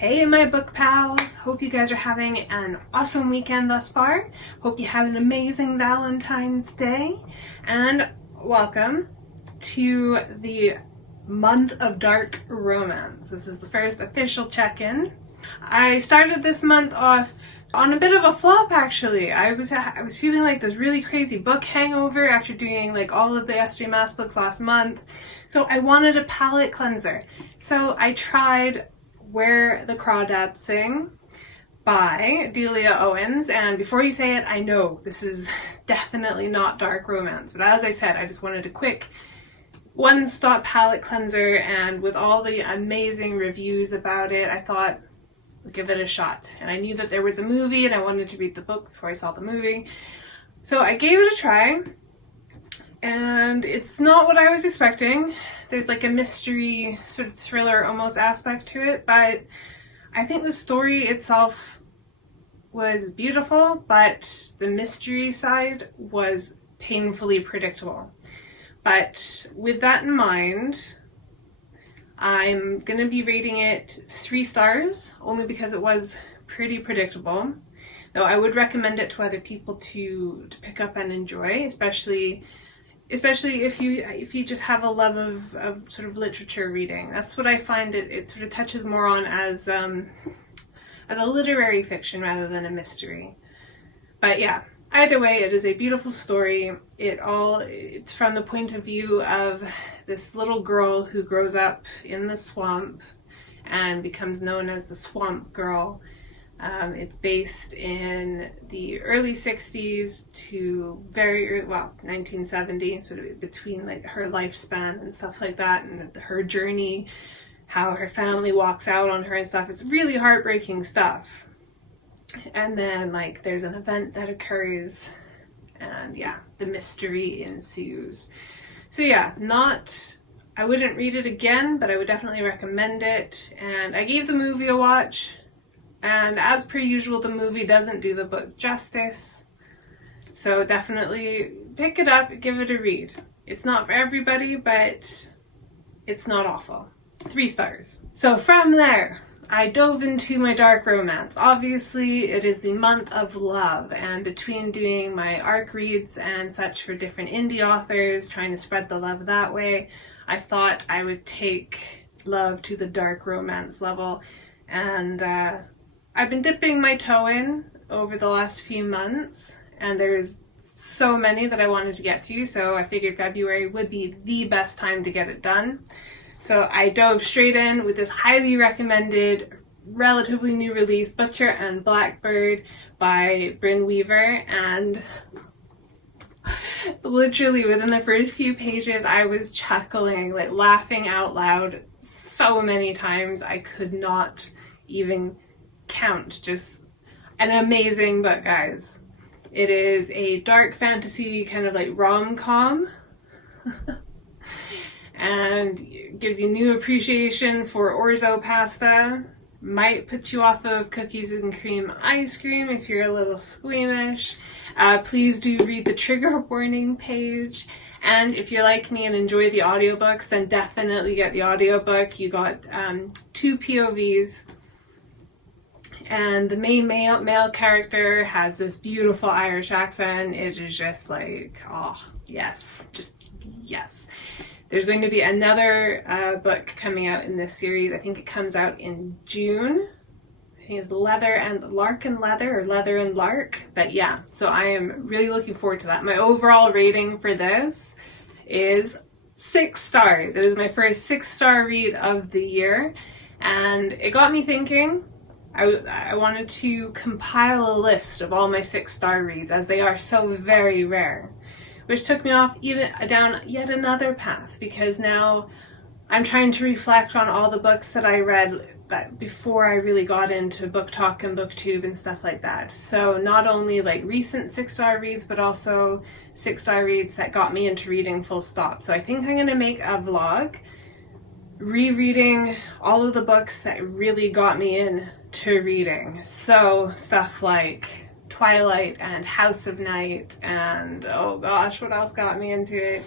Hey my book pals, hope you guys are having an awesome weekend thus far. Hope you had an amazing Valentine's Day, and welcome to the month of dark romance. This is the first official check-in. I started this month off on a bit of a flop actually. I was feeling like this really crazy book hangover after doing like all of the Estrie Mass books last month. So I wanted a palate cleanser. So I tried Where the Crawdads Sing by Delia Owens, and before you say it, I know this is definitely not dark romance, but as I said, I just wanted a quick one-stop palate cleanser, and with all the amazing reviews about it, I thought I'd give it a shot. And I knew that there was a movie and I wanted to read the book before I saw the movie, so I gave it a try, and it's not what I was expecting. There's like a mystery, sort of thriller almost aspect to it, but I think the story itself was beautiful, but the mystery side was painfully predictable. But with that in mind, I'm gonna be rating it 3 stars, only because it was pretty predictable. Though I would recommend it to other people to pick up and enjoy, especially if you just have a love of sort of literature reading. That's what I find it sort of touches more on as a literary fiction rather than a mystery. But yeah, either way, it is a beautiful story. It's from the point of view of this little girl who grows up in the swamp and becomes known as the Swamp Girl. It's based in the early 60s to 1970, sort of between like her lifespan and stuff like that, and her journey, how her family walks out on her and stuff. It's really heartbreaking stuff. And then like there's an event that occurs, and yeah, the mystery ensues. So yeah, I wouldn't read it again, but I would definitely recommend it. And I gave the movie a watch, and as per usual, the movie doesn't do the book justice. So definitely pick it up, give it a read. It's not for everybody, but it's not awful. 3 stars. So from there, I dove into my dark romance. Obviously, it is the month of love, and between doing my ARC reads and such for different indie authors, trying to spread the love that way, I thought I would take love to the dark romance level. And I've been dipping my toe in over the last few months, and there's so many that I wanted to get to, so I figured February would be the best time to get it done. So I dove straight in with this highly recommended, relatively new release, Butcher and Blackbird by Brynne Weaver, and literally within the first few pages I was chuckling, like laughing out loud so many times I could not even count. Just an amazing book, guys. It is a dark fantasy kind of like rom-com and gives you new appreciation for orzo pasta. Might put you off of cookies and cream ice cream if you're a little squeamish. Please do read the trigger warning page. And if you're like me and enjoy the audiobooks, then definitely get the audiobook. You got 2 POVs. And the main male character has this beautiful Irish accent. It is just like, oh, yes, just yes. There's going to be another book coming out in this series. I think it comes out in June. I think it's Leather and Lark and Leather, or Leather and Lark. But yeah, so I am really looking forward to that. My overall rating for this is 6 stars. It is my first 6-star read of the year. And it got me thinking. I wanted to compile a list of all my 6-star reads, as they are so very rare, which took me off even down yet another path, because now I'm trying to reflect on all the books that I read that before I really got into Book Talk and BookTube and stuff like that. So not only like recent 6-star reads, but also 6-star reads that got me into reading full stop. So I think I'm going to make a vlog rereading all of the books that really got me into reading. So stuff like Twilight and House of Night, and oh gosh, what else got me into it?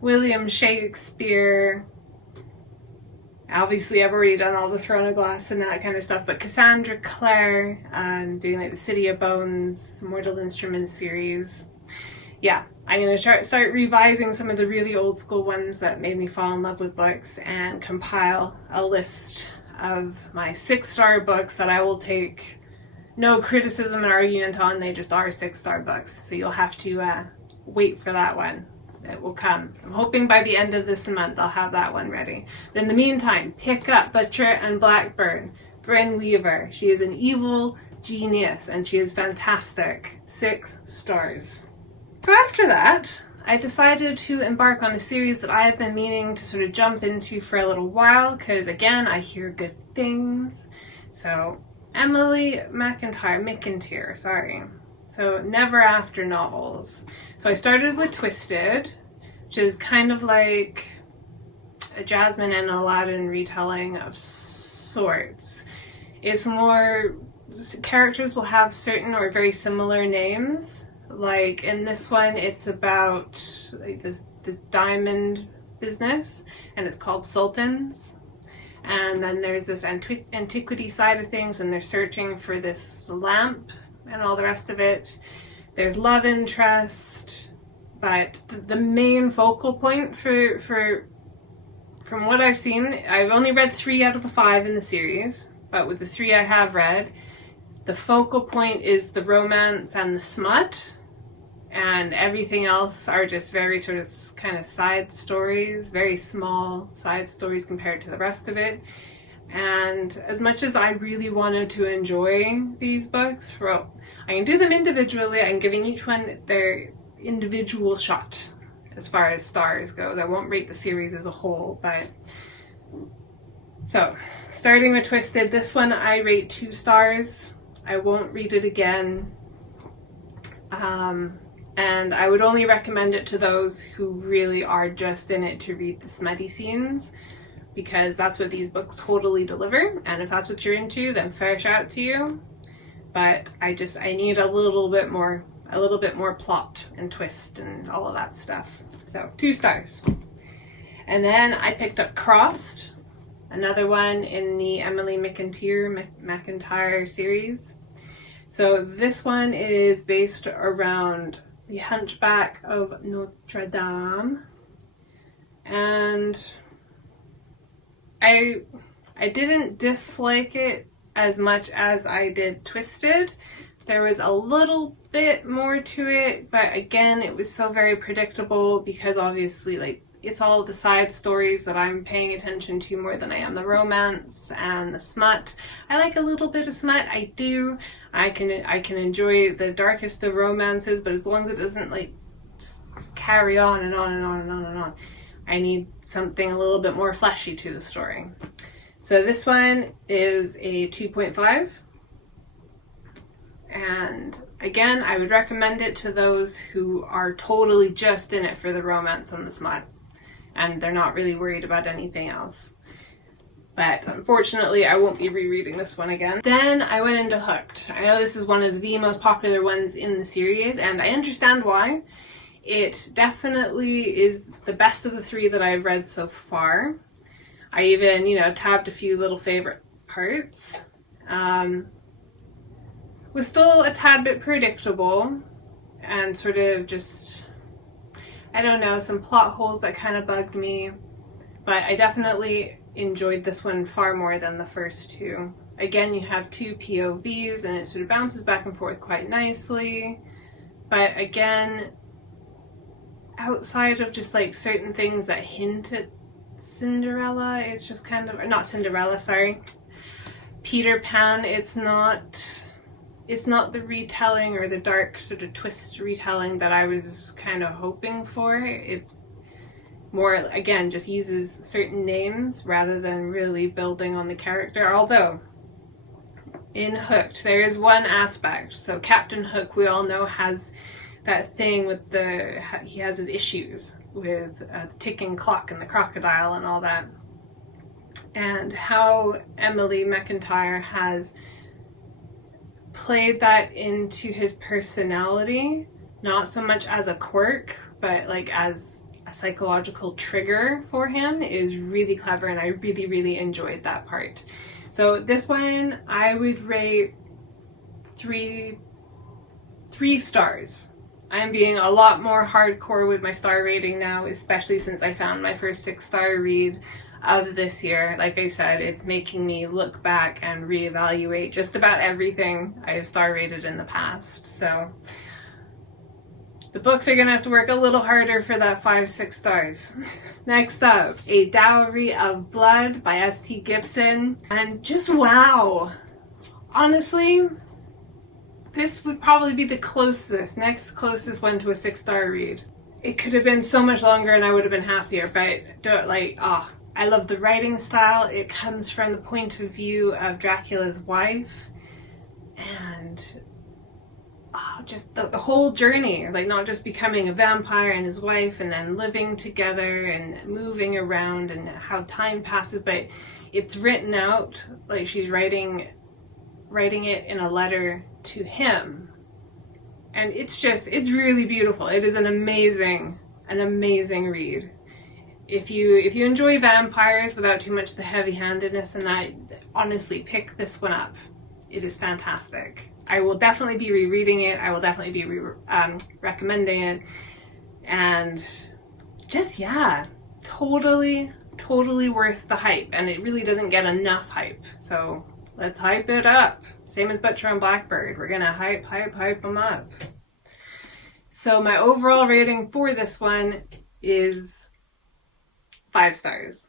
William Shakespeare, Obviously, I've already done all the Throne of Glass and that kind of stuff, but Cassandra Clare, doing like the City of Bones, Mortal Instruments series. Yeah, I'm going to start revising some of the really old school ones that made me fall in love with books and compile a list of my 6-star books that I will take no criticism and argument on. They just are 6-star books. So you'll have to wait for that one. It will come. I'm hoping by the end of this month I'll have that one ready. But in the meantime, pick up Butcher and Blackbird. Bryn Weaver. She is an evil genius and she is fantastic. 6 stars. So after that, I decided to embark on a series that I have been meaning to sort of jump into for a little while because, again, I hear good things. So Emily McIntyre, sorry. So Never After novels. So I started with Twisted, which is kind of like a Jasmine and Aladdin retelling of sorts. It's more, characters will have certain or very similar names. Like in this one, it's about like this diamond business, and it's called Sultans. And then there's this antiquity side of things, and they're searching for this lamp and all the rest of it. There's love interest, but the main focal point from what I've seen, I've only read 3 out of the 5 in the series, but with the 3 I have read, the focal point is the romance and the smut, and everything else are just very sort of kind of side stories, very small side stories compared to the rest of it. And as much as I really wanted to enjoy these books, well, I can do them individually. I'm giving each one their individual shot as far as stars go. I won't rate the series as a whole, but... So, starting with Twisted, this one I rate 2 stars. I won't read it again. And I would only recommend it to those who really are just in it to read the smutty scenes, because that's what these books totally deliver. And if that's what you're into, then fair shout to you. But I need a little bit more plot and twist and all of that stuff. So 2 stars. And then I picked up Crossed, another one in the Emily McIntyre series. So this one is based around the Hunchback of Notre Dame. And I didn't dislike it as much as I did Twisted. There was a little bit more to it, but again, it was so very predictable because obviously, like, it's all the side stories that I'm paying attention to more than I am the romance and the smut. I like a little bit of smut. I do. I can enjoy the darkest of romances, but as long as it doesn't like just carry on and on and on and on and on, I need something a little bit more fleshy to the story. So this one is a 2.5. And again, I would recommend it to those who are totally just in it for the romance and the smut, and they're not really worried about anything else. But unfortunately, I won't be rereading this one again. Then I went into Hooked. I know this is one of the most popular ones in the series, and I understand why. It definitely is the best of the 3 that I've read so far. I even, tabbed a few little favorite parts. Was still a tad bit predictable and sort of just, I don't know, some plot holes that kind of bugged me. But I definitely enjoyed this one far more than the first 2. Again, you have 2 POVs and it sort of bounces back and forth quite nicely. But again, outside of just like certain things that hint at Cinderella, it's just kind of, not Cinderella, sorry, Peter Pan, it's not the retelling or the dark sort of twist retelling that I was kind of hoping for. It more, again, just uses certain names rather than really building on the character. Although, in Hooked, there is one aspect. So Captain Hook, we all know, has that thing with he has his issues with the ticking clock and the crocodile and all that. And how Emily McIntyre has played that into his personality, not so much as a quirk, but like as a a psychological trigger for him is really clever, and I really, really enjoyed that part. So this one I would rate three stars. I'm being a lot more hardcore with my star rating now, especially since I found my first 6-star read of this year. Like I said, it's making me look back and reevaluate just about everything I have star rated in the past. So the books are gonna have to work a little harder for that 5-6 stars. Next up, A Dowry of Blood by S.T. Gibson. And just wow. Honestly, this would probably be the next closest one to a 6-star read. It could have been so much longer and I would have been happier, but I love the writing style. It comes from the point of view of Dracula's wife, and just the whole journey, like not just becoming a vampire and his wife and then living together and moving around and how time passes, but it's written out like she's writing it in a letter to him. And it's really beautiful. It is an amazing read. If you enjoy vampires without too much of the heavy-handedness and that, honestly, pick this one up. It is fantastic. I will definitely be rereading it. I will definitely be recommending it. And just, yeah, totally worth the hype. And it really doesn't get enough hype. So let's hype it up. Same as Butcher and Blackbird. We're gonna hype them up. So my overall rating for this one is 5 stars,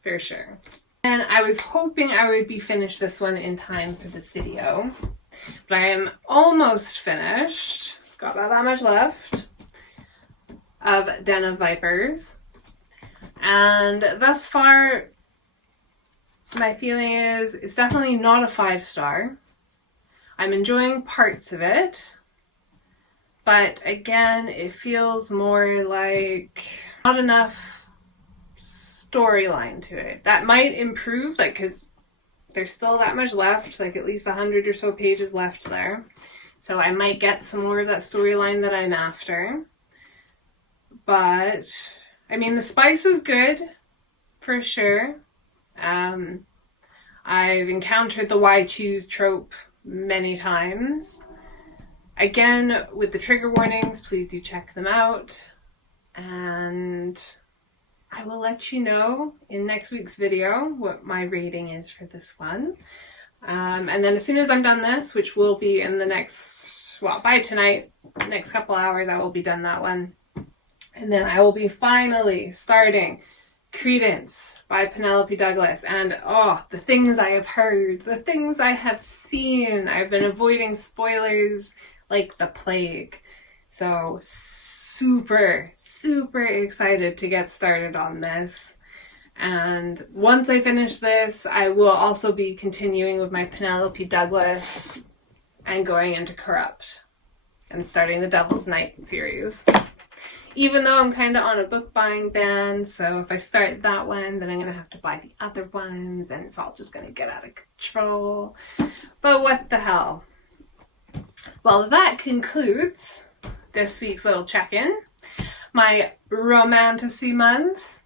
for sure. And I was hoping I would be finished this one in time for this video, but I am almost finished. Got about that much left of Den of Vipers. And thus far, my feeling is it's definitely not a 5-star. I'm enjoying parts of it, but again, it feels more like not enough storyline to it. That might improve, like, because there's still that much left, like at least 100 or so pages left there. So I might get some more of that storyline that I'm after. But, I mean, the spice is good, for sure. I've encountered the why choose trope many times. Again, with the trigger warnings, please do check them out. And I will let you know in next week's video what my rating is for this one. And then as soon as I'm done this, which will be in the next, well, by tonight, next couple hours, I will be done that one. And then I will be finally starting Credence by Penelope Douglas. And the things I have heard, the things I have seen. I've been avoiding spoilers like the plague. So super excited to get started on this. And once I finish this, I will also be continuing with my Penelope Douglas and going into Corrupt and starting the Devil's Night series. Even though I'm kind of on a book buying ban, so if I start that one, then I'm going to have to buy the other ones, and it's all just going to get out of control. But what the hell? Well, that concludes this week's little check-in, my romantasy month.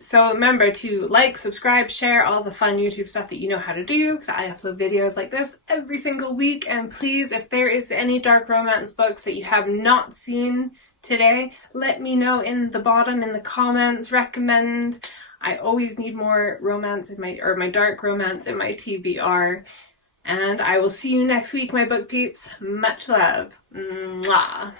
So remember to like, subscribe, share, all the fun YouTube stuff that you know how to do, because I upload videos like this every single week. And please, if there is any dark romance books that you have not seen today, let me know in the bottom in the comments. Recommend. I always need more romance in my dark romance in my TBR. And I will see you next week, my book peeps. Much love. Mwah.